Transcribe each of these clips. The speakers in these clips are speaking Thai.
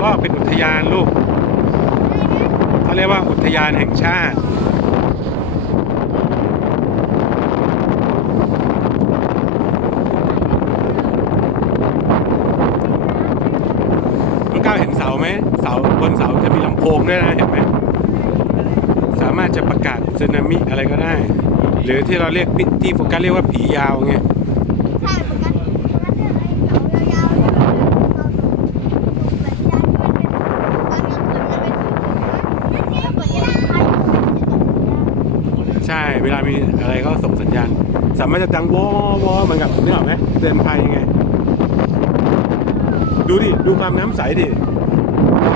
รอบเป็นอุทยานลูกเขาเรียกว่าอุทยานแห่งชาติ น้องก้าวเห็นเสาไหม เสาบนเสาจะมีลำโพงด้วยนะ เห็นไหม สามารถจะประกาศสึนามิอะไรก็ได้ หรือที่เราเรียกที่โฟกัสเรียกว่าผียาวไง ใช่เหมือนกันมันจะไอ้เสายาวๆเนี่ยเราส่งสัญญาณที่มันเป็นตอนกลางคืนมันเป็นเหมือนจะได้ใครส่งสัญญาณ ใช่ เวลามีอะไรก็ส่งสัญญาณ สามารถจะดังวอวอเหมือนกับนึกออกไหมเตือนภัยไง ดูดิ ดูความน้ำใสดิ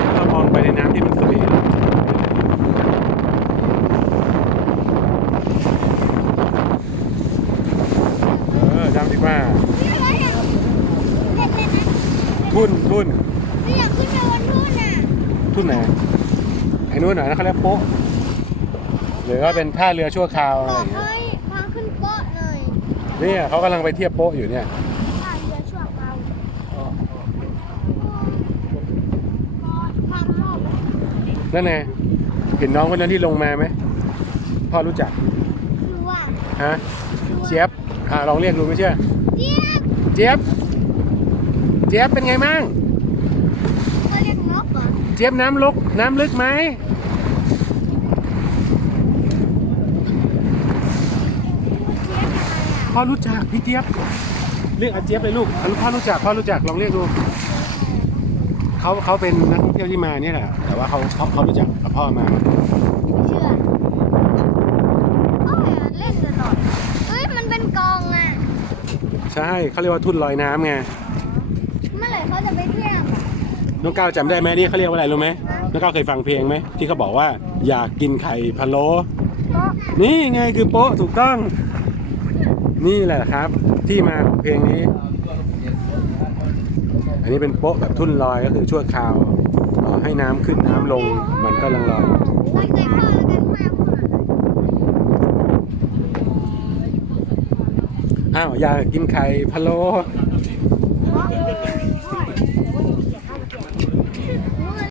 ถ้าเรามองไปในน้ำที่มันใสเออจำดีกว่านี่เราเห็นเด็ดเลยนะทุ่นทุ่นไม่อยากขึ้นไปบนทุ่นน่ะ ทุ่นไหน ไอ้นู่นหน่อยนะเขาเรียกโป๊ะ หรือว่าเป็นท่าเรือชั่วคราวอะไรบออกย่างเงี้ยให้พาขึ้นโป๊ะหน่อยเนี่ยเขากำลังไปเทียบโป๊ะอยู่เนี่ยท่าเรือชั่วคราวความชอบนั่นไงเห็นน้องคนนั้นที่ลงมาไหมพ่อรู้จักรู้ว่าฮะเจี๊ยบอ่าลองเรียกดูไม่เชื่อเจี๊ยบเจี๊ยบเจี๊ยบเป็นไงมั่งเขาเรียกนกเหรอเจี๊ยบน้ำลึกน้ำลึกไหม เจี๊ยบยังไงอะ พ่อรู้จักพี่เจี๊ยบเรียกอาเจี๊ยบเลยลูกอันพ่อรู้จักพ่อรู้จักลองเรียกดูเขาเขาเป็นนักท่องเที่ยวที่มาเนี่ยแหละแต่ว่าเขาเขาเขารู้จักกับพ่อมาไม่เชื่อโอ้ยเล่นตลอดเฮ้ยมันเป็นกองอะใช่เขาเรียกว่าทุ่นลอยน้ำไงเมื่อไหร่เขาจะไปเที่ยวอะน้องก้าวจำได้ไหมนี่เขาเรียกว่าอะไรรู้ไหมน้องก้าวเคยฟังเพลงไหมที่เขาบอกว่าอยากกินไข่พะโล้เพราะนี่ไงคือโป๊ะถูกต้อง นี่แหละครับที่มาของเพลงนี้ อันนี้เป็นโป๊ะแบบทุ่นลอยก็คือชั่วคราวต่อให้น้ำขึ้นน้ำลงมันก็ลังลอยอยู่ตั้งใจพ่อแล้วอ้าวอยากกินไข่พะโล้